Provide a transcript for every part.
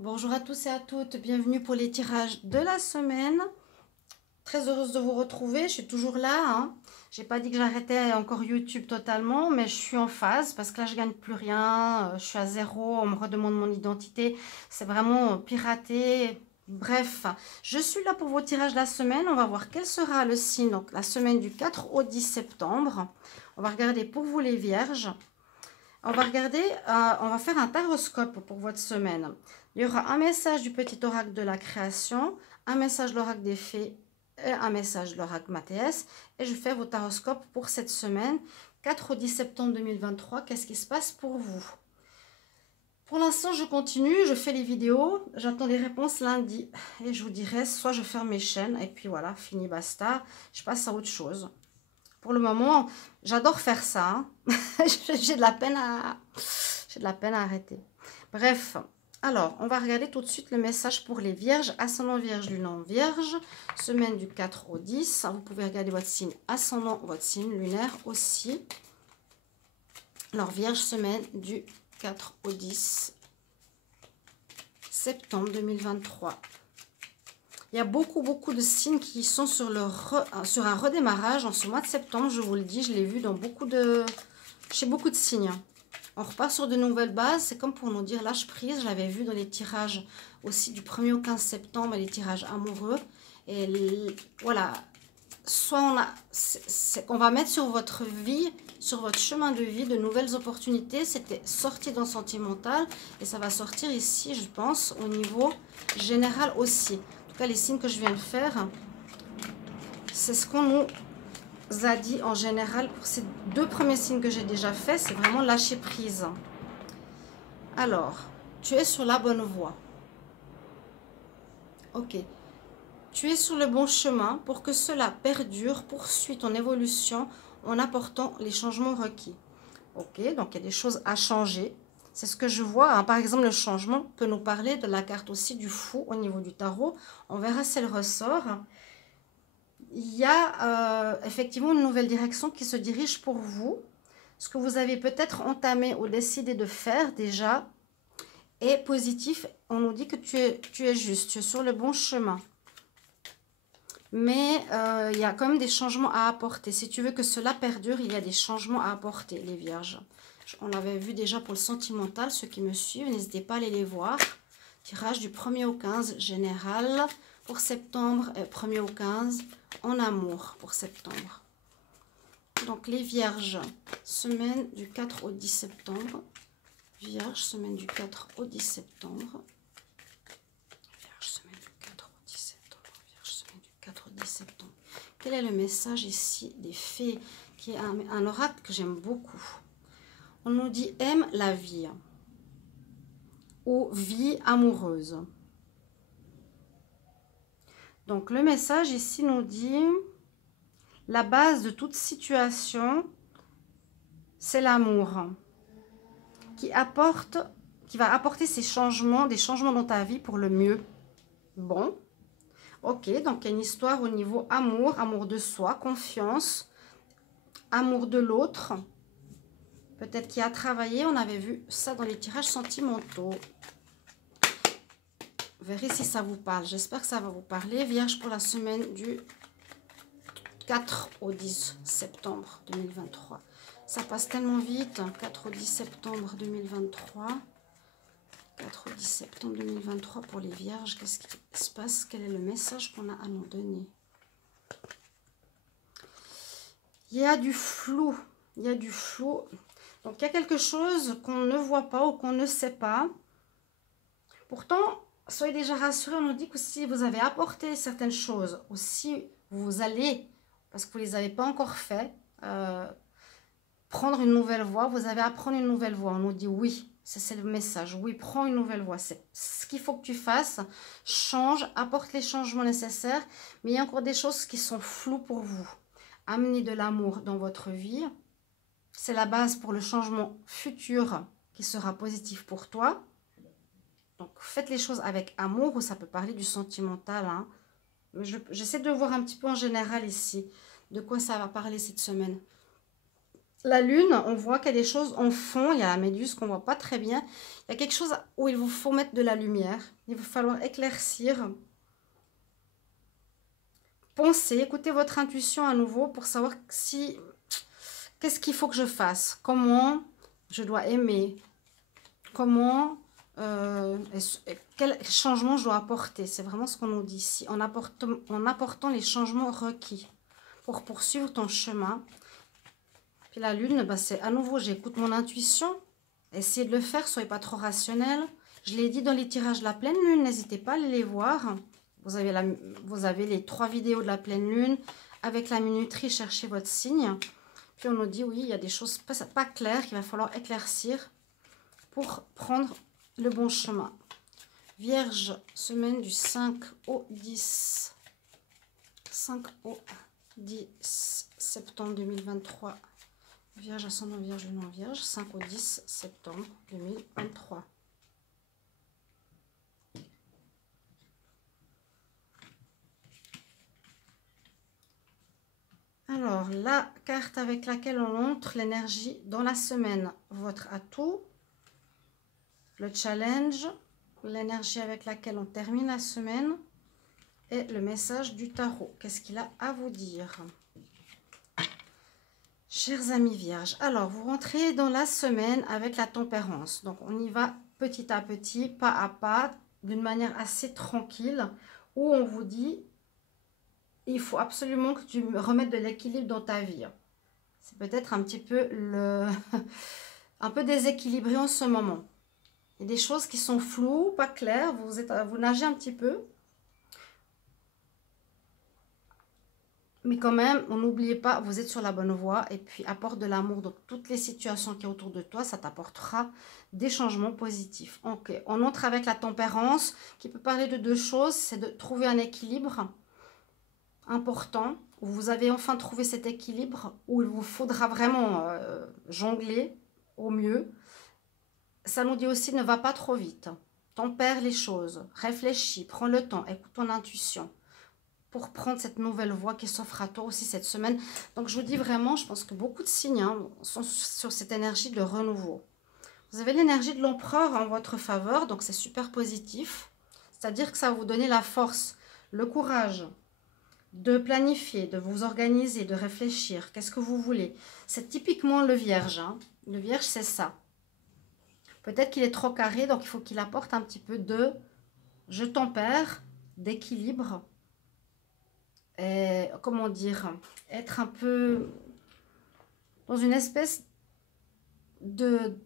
Bonjour à tous et à toutes, bienvenue pour les tirages de la semaine. Très heureuse de vous retrouver, je suis toujours là. J'ai pas dit que j'arrêtais encore YouTube totalement, mais je suis en phase parce que là je gagne plus rien, je suis à zéro, on me redemande mon identité, c'est vraiment piraté. Bref, je suis là pour vos tirages de la semaine. On va voir quel sera le signe, donc la semaine du 4 au 10 septembre. On va regarder pour vous les vierges. On va regarder, on va faire un taroscope pour votre semaine. Il y aura un message du petit oracle de la création, un message de l'oracle des fées et un message de l'oracle Mathéès. Et je fais vos taroscopes pour cette semaine, 4 au 10 septembre 2023. Qu'est-ce qui se passe pour vous? Pour l'instant, je continue, je fais les vidéos. J'attends les réponses lundi. Et je vous dirai, soit je ferme mes chaînes et puis voilà, fini, basta. Je passe à autre chose. Pour le moment, j'adore faire ça. J'ai de la peine à arrêter. Bref, alors, on va regarder tout de suite le message pour les vierges. Ascendant vierge, lunaire vierge. Semaine du 4 au 10. Vous pouvez regarder votre signe ascendant, votre signe lunaire aussi. Alors, vierge, semaine du 4 au 10 septembre 2023. Il y a beaucoup de signes qui sont sur un redémarrage en ce mois de septembre. Je vous le dis, je l'ai vu dans chez beaucoup de signes. On repart sur de nouvelles bases. C'est comme pour nous dire lâche prise. Je l'avais vu dans les tirages aussi du 1er au 15 septembre, les tirages amoureux. Et voilà, soit on va mettre sur votre vie, sur votre chemin de vie, de nouvelles opportunités. C'était sorti dans sentimental et ça va sortir ici, je pense, au niveau général aussi. Les signes que je viens de faire, c'est ce qu'on nous a dit en général pour ces deux premiers signes que j'ai déjà fait, c'est vraiment lâcher prise. Alors, tu es sur la bonne voie. Ok. Tu es sur le bon chemin pour que cela perdure, poursuit ton évolution en apportant les changements requis. Ok, donc il y a des choses à changer. C'est ce que je vois. Par exemple, le changement peut nous parler de la carte aussi du fou au niveau du tarot. On verra si elle ressort. Il y a effectivement une nouvelle direction qui se dirige pour vous. Ce que vous avez peut-être entamé ou décidé de faire déjà est positif. On nous dit que tu es juste, tu es sur le bon chemin. Mais il y a quand même des changements à apporter. Si tu veux que cela perdure, il y a des changements à apporter, les vierges. On l'avait vu déjà pour le sentimental. Ceux qui me suivent, n'hésitez pas à aller les voir. Tirage du 1er au 15 général pour septembre, 1er au 15 en amour pour septembre. Donc les vierges, semaine du 4 au 10 septembre. Vierge, semaine du 4 au 10 septembre. Vierge, semaine du 4 au 10 septembre. Vierge, semaine du 4 au 10 septembre. Quel est le message ici des fées, qui est un oracle que j'aime beaucoup. On nous dit aime la vie ou vie amoureuse. Donc le message ici nous dit la base de toute situation, c'est l'amour qui va apporter ces changements, des changements dans ta vie pour le mieux. Bon, ok, donc il y a une histoire au niveau amour, amour de soi, confiance, amour de l'autre. Peut-être qu'il y a travaillé, on avait vu ça dans les tirages sentimentaux. Verrez si ça vous parle. J'espère que ça va vous parler. Vierge pour la semaine du 4 au 10 septembre 2023. Ça passe tellement vite. 4 au 10 septembre 2023. 4 au 10 septembre 2023 pour les vierges. Qu'est-ce qui se passe? Quel est le message qu'on a à nous donner? Il y a du flou. Il y a du flou. Donc, il y a quelque chose qu'on ne voit pas ou qu'on ne sait pas. Pourtant, soyez déjà rassurés, on nous dit que si vous avez apporté certaines choses, ou si vous allez, parce que vous ne les avez pas encore fait, prendre une nouvelle voie, vous avez à prendre une nouvelle voie. On nous dit oui, c'est le message. Oui, prends une nouvelle voie. C'est ce qu'il faut que tu fasses. Change, apporte les changements nécessaires. Mais il y a encore des choses qui sont floues pour vous. Amenez de l'amour dans votre vie. C'est la base pour le changement futur qui sera positif pour toi. Donc, faites les choses avec amour, ou ça peut parler du sentimental. Hein. J'essaie de voir un petit peu en général ici, de quoi ça va parler cette semaine. La lune, on voit qu'il y a des choses en fond. Il y a la méduse qu'on voit pas très bien. Il y a quelque chose où il vous faut mettre de la lumière. Il va falloir éclaircir. Pensez, écoutez votre intuition à nouveau pour savoir si qu'est-ce qu'il faut que je fasse, comment je dois aimer, comment, quel changement je dois apporter. C'est vraiment ce qu'on nous dit ici, en apportant les changements requis pour poursuivre ton chemin. Puis la lune, bah, c'est à nouveau, j'écoute mon intuition. Essayez de le faire, soyez pas trop rationnel. Je l'ai dit dans les tirages de la pleine lune, n'hésitez pas à aller les voir. Vous avez les 3 vidéos de la pleine lune. Avec la minuterie, cherchez votre signe. Puis on nous dit, oui, il y a des choses pas claires qu'il va falloir éclaircir pour prendre le bon chemin. Vierge, semaine du 5 au 10. 5 au 10 septembre 2023. Vierge, ascendant Vierge, non Vierge, 5 au 10 septembre 2023. Alors, la carte avec laquelle on montre l'énergie dans la semaine, votre atout, le challenge, l'énergie avec laquelle on termine la semaine et le message du tarot. Qu'est-ce qu'il a à vous dire? Chers amis vierges, alors vous rentrez dans la semaine avec la tempérance. Donc on y va petit à petit, pas à pas, d'une manière assez tranquille, où on vous dit, il faut absolument que tu remettes de l'équilibre dans ta vie. C'est peut-être un petit peu un peu déséquilibré en ce moment. Il y a des choses qui sont floues, pas claires, vous nagez un petit peu. Mais quand même, n'oubliez pas, vous êtes sur la bonne voie. Et puis, apporte de l'amour dans toutes les situations qui sont autour de toi. Ça t'apportera des changements positifs. Ok, on entre avec la tempérance, qui peut parler de 2 choses. C'est de trouver un équilibre important, où vous avez enfin trouvé cet équilibre, où il vous faudra vraiment jongler au mieux. Ça nous dit aussi, ne va pas trop vite. Tempère les choses, réfléchis, prends le temps, écoute ton intuition pour prendre cette nouvelle voie qui s'offre à toi aussi cette semaine. Donc, je vous dis vraiment, je pense que beaucoup de signes sont sur cette énergie de renouveau. Vous avez l'énergie de l'empereur en votre faveur, donc c'est super positif. C'est-à-dire que ça va vous donner la force, le courage de planifier, de vous organiser, de réfléchir. Qu'est-ce que vous voulez? C'est typiquement le vierge. Hein. Le vierge, c'est ça. Peut-être qu'il est trop carré, donc il faut qu'il apporte un petit peu de je tempère, d'équilibre. Et, comment dire, être un peu dans une espèce de...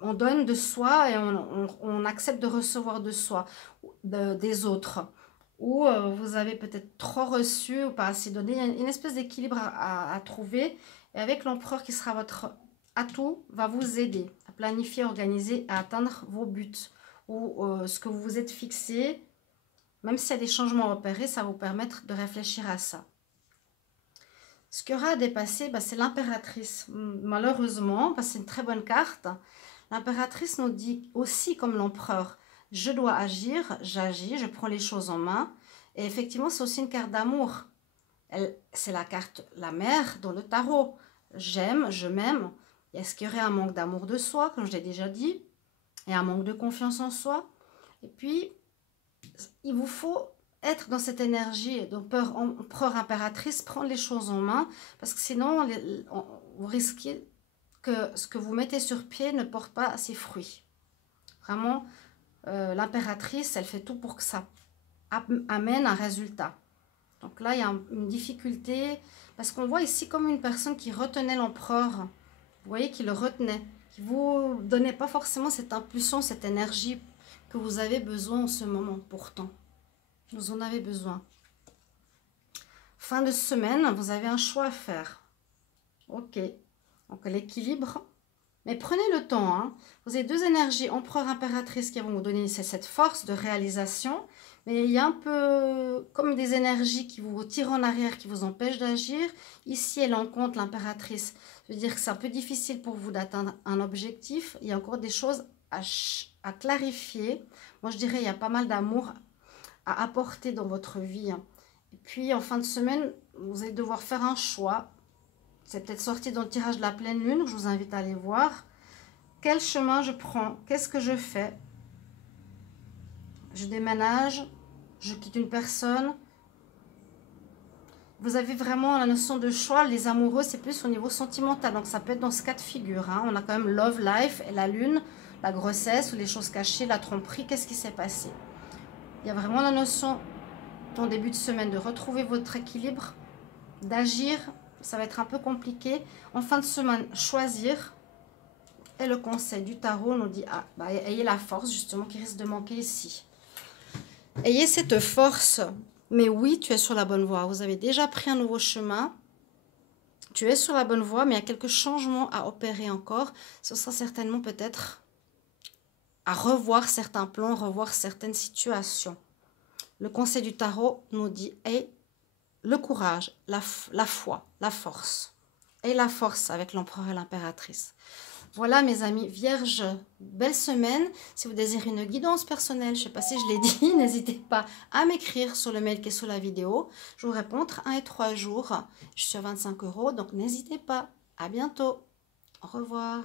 On donne de soi et on accepte de recevoir de soi, des autres. Ou vous avez peut-être trop reçu ou pas assez donné. Il y a une espèce d'équilibre à trouver. Et avec l'empereur qui sera votre atout, va vous aider à planifier, organiser, à atteindre vos buts. Ou ce que vous vous êtes fixé. Même s'il y a des changements à opérer, ça va vous permettre de réfléchir à ça. Ce qu'il y aura à dépasser, bah, c'est l'impératrice. Malheureusement, bah, c'est une très bonne carte. L'impératrice nous dit aussi, comme l'empereur, je dois agir, j'agis, je prends les choses en main. Et effectivement, c'est aussi une carte d'amour. C'est la carte la mère dans le tarot. J'aime, je m'aime. Est-ce qu'il y aurait un manque d'amour de soi, comme je l'ai déjà dit, et un manque de confiance en soi? Et puis, il vous faut être dans cette énergie d'empereur impératrice, prendre les choses en main, parce que sinon, vous risquez que ce que vous mettez sur pied ne porte pas ses fruits. Vraiment, l'impératrice, elle fait tout pour que ça amène un résultat. Donc là, il y a une difficulté, parce qu'on voit ici comme une personne qui retenait l'empereur. Vous voyez, qui le retenait, qui ne vous donnait pas forcément cette impulsion, cette énergie que vous avez besoin en ce moment, pourtant. Vous en avez besoin. Fin de semaine, vous avez un choix à faire. Ok. Donc l'équilibre. Mais prenez le temps. Hein. Vous avez 2 énergies, empereur, impératrice, qui vont vous donner cette force de réalisation. Mais il y a un peu comme des énergies qui vous tirent en arrière, qui vous empêchent d'agir. Ici, elle en compte, l'impératrice. Je veux dire que c'est un peu difficile pour vous d'atteindre un objectif. Il y a encore des choses à clarifier. Moi, je dirais il y a pas mal d'amour à apporter dans votre vie. Et puis, en fin de semaine, vous allez devoir faire un choix. C'est peut-être sorti dans le tirage de la pleine lune, que je vous invite à aller voir. Quel chemin je prends? Qu'est-ce que je fais? Je déménage, je quitte une personne. Vous avez vraiment la notion de choix. Les amoureux, c'est plus au niveau sentimental. Donc, ça peut être dans ce cas de figure. Hein. On a quand même love life et la lune, la grossesse ou les choses cachées, la tromperie. Qu'est-ce qui s'est passé? Il y a vraiment la notion, en début de semaine, de retrouver votre équilibre, d'agir. Ça va être un peu compliqué. En fin de semaine, choisir. Et le conseil du tarot nous dit, ah, bah, ayez la force justement qui risque de manquer ici. Ayez cette force. Mais oui, tu es sur la bonne voie. Vous avez déjà pris un nouveau chemin. Tu es sur la bonne voie, mais il y a quelques changements à opérer encore. Ce sera certainement peut-être à revoir certains plans, revoir certaines situations. Le conseil du tarot nous dit, aie le courage, la foi, la force. Et la force avec l'empereur et l'impératrice. Voilà mes amis vierges, belle semaine. Si vous désirez une guidance personnelle, je ne sais pas si je l'ai dit, n'hésitez pas à m'écrire sur le mail qui est sous la vidéo. Je vous réponds entre 1 et 3 jours. Je suis à 25 €, donc n'hésitez pas. À bientôt. Au revoir.